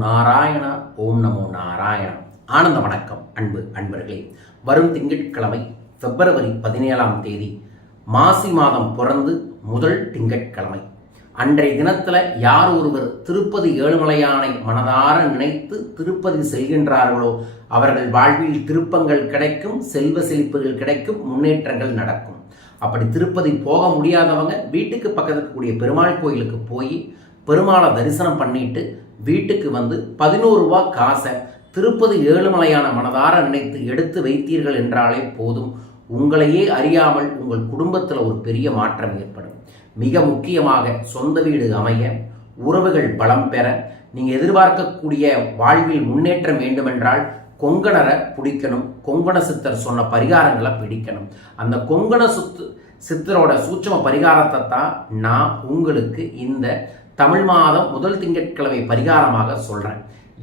நாராயணா ஓம் நமோ நாராயணா. ஆனந்த வணக்கம் அன்பு அன்பர்களே. வரும் திங்கட்கிழமை பிப்ரவரி பதினேழாம் தேதி மாசி மாதம் பிறந்து முதல் திங்கட்கிழமை. அன்றைய தினத்தில் யார் ஒருவர் திருப்பதி ஏழுமலையானை மனதார நினைத்து திருப்பதி செல்கின்றார்களோ அவர்கள் வாழ்வில் திருப்பங்கள் கிடைக்கும் செல்வ செழிப்புகள் கிடைக்கும் முன்னேற்றங்கள் நடக்கும். அப்படி திருப்பதி போக முடியாதவங்க வீட்டுக்கு பக்கத்தில் இருக்கக்கூடிய பெருமாள் கோயிலுக்கு போய் பெருமாளை தரிசனம் பண்ணிட்டு வீட்டுக்கு வந்து பதினோரு ரூபா காசை திருப்பதி ஏழுமலையான மனதார நினைத்து எடுத்து வைத்தீர்கள் என்றாலே போதும். உங்களையே அறியாமல் உங்கள் குடும்பத்தில் ஒரு பெரிய மாற்றம் ஏற்படும். மிக முக்கியமாக சொந்த வீடு அமைய உறவுகள் பலம் பெற நீங்கள் எதிர்பார்க்கக்கூடிய வாழ்வில் முன்னேற்றம் வேண்டுமென்றால் கொங்கணரை பிடிக்கணும். கொங்கண சித்தர் சொன்ன பரிகாரங்களை பிடிக்கணும். அந்த கொங்கண சுத்து சித்தரோட சூட்சம பரிகாரத்தை தான் நான் உங்களுக்கு இந்த தமிழ் மாதம் முதல் திங்கட்கிழமை பரிகாரமாக சொல்கிறேன்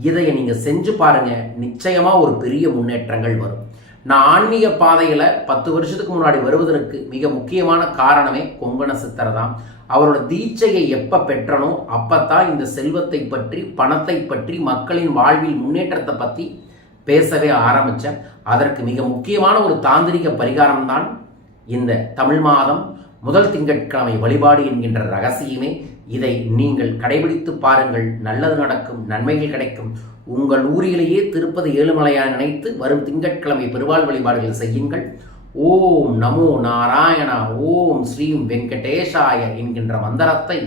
இதை நீங்கள் செஞ்சு பாருங்க. நிச்சயமாக ஒரு பெரிய முன்னேற்றங்கள் வரும். நான் ஆன்மீக பாதையில் பத்து வருஷத்துக்கு முன்னாடி வருவதற்கு மிக முக்கியமான காரணமே கொங்கண சித்தர் தான். அவரோட தீட்சையை எப்போ பெற்றனோ அப்பத்தான் இந்த செல்வத்தை பற்றி பணத்தை பற்றி மக்களின் வாழ்வில் முன்னேற்றத்தை பற்றி பேசவே ஆரம்பித்தேன் அதற்கு மிக முக்கியமான ஒரு தாந்திரிக பரிகாரம் தான் இந்த தமிழ் மாதம் முதல் திங்கட்கிழமை வழிபாடு என்கின்ற ரகசியமே இதை நீங்கள் கடைபிடித்து பாருங்கள். நல்லது நடக்கும் நன்மைகள் கிடைக்கும். உங்கள் ஊரிலேயே திருப்பதி ஏழுமலையான் நினைத்து வரும் திங்கட்கிழமை பெருவாள் வழிபாடுகள் செய்யுங்கள். ஓம் நமோ நாராயணா ஓம் ஸ்ரீம் வெங்கடேஷாய என்கின்ற மந்திரத்தை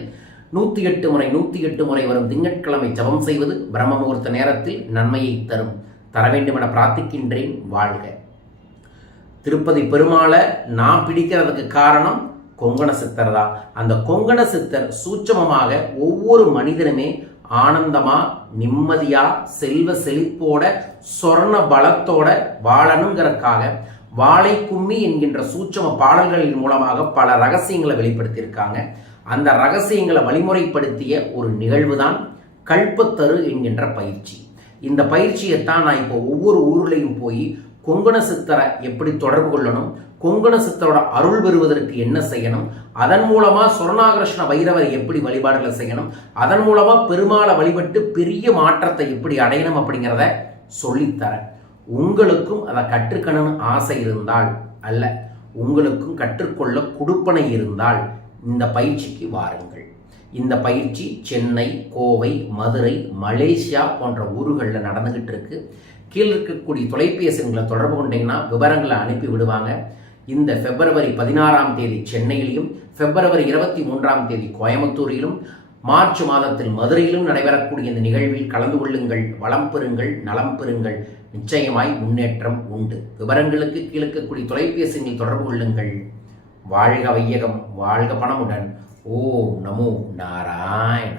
நூற்றி எட்டு முறை நூற்றி எட்டு முறை வரும் திங்கட்கிழமை ஜபம் செய்வது பிரம்ம முகூர்த்த நேரத்தில் நன்மையை தரும். தர வேண்டும் என பிரார்த்திக்கின்றேன். வாழ்க. திருப்பதி பெருமாளை நான் பிடிக்கிறதுக்கு காரணம் கொங்கண சித்தர் தான். அந்த கொங்கண சித்தர் சூட்சமமாக ஒவ்வொரு மனிதனுமே ஆனந்தமா நிம்மதியா செல்வ செழிப்போட சொர்ண பலத்தோட வாழணுங்கிறதுக்காக வாழை கும்மி என்கின்ற சூட்சம பாடல்களின் மூலமாக பல ரகசியங்களை வெளிப்படுத்தியிருக்காங்க. அந்த ரகசியங்களை வழிமுறைப்படுத்திய ஒரு நிகழ்வு தான் கல்பத்தரு என்கின்ற பயிற்சி. இந்த பயிற்சியைத்தான் நான் இப்போ ஒவ்வொரு ஊர்லேயும் போய் கொங்கண சித்தரை எப்படி தொடர்பு கொள்ளணும்? கொங்கண சித்தரோட அருள் பெறுவதற்கு என்ன செய்யணும்? அதன் மூலமா சொர்ணாகிருஷ்ண வைரவர் எப்படி வழிபாடுகளை செய்யணும்? அதன் மூலமா பெருமாளை வழிபட்டு பெரிய மாற்றத்தை எப்படி அடையணும் அப்படிங்கிறத சொல்லித்தரேன். உங்களுக்கும் அதை கற்றுக்கணும்னு ஆசை இருந்தால் அல்ல உங்களுக்கும் கற்றுக்கொள்ள கொடுப்பனை இருந்தால் இந்த பயிற்சிக்கு வாருங்கள். இந்த பயிற்சி சென்னை கோவை மதுரை மலேசியா போன்ற ஊர்களில் நடந்துகிட்டு இருக்கு. கீழே இருக்கக்கூடிய தொலைபேசி உங்களை தொடர்பு கொண்டீங்கன்னா விவரங்களை அனுப்பி விடுவாங்க. இந்த பிப்ரவரி பதினாறாம் தேதி சென்னையிலும் பிப்ரவரி இருபத்தி மூன்றாம் தேதி கோயம்புத்தூரிலும் மார்ச் மாதத்தில் மதுரையிலும் நடைபெறக்கூடிய இந்த நிகழ்வில் கலந்து கொள்ளுங்கள் வளம் பெறுங்கள் நலம் பெறுங்கள். நிச்சயமாய் முன்னேற்றம் உண்டு. விவரங்களுக்கு கீழக்கக்கூடிய தொலைபேசியில் தொடர்பு கொள்ளுங்கள். வாழ்க வையகம் வாழ்க பணமுடன். ஓம் நமோ நாராயண.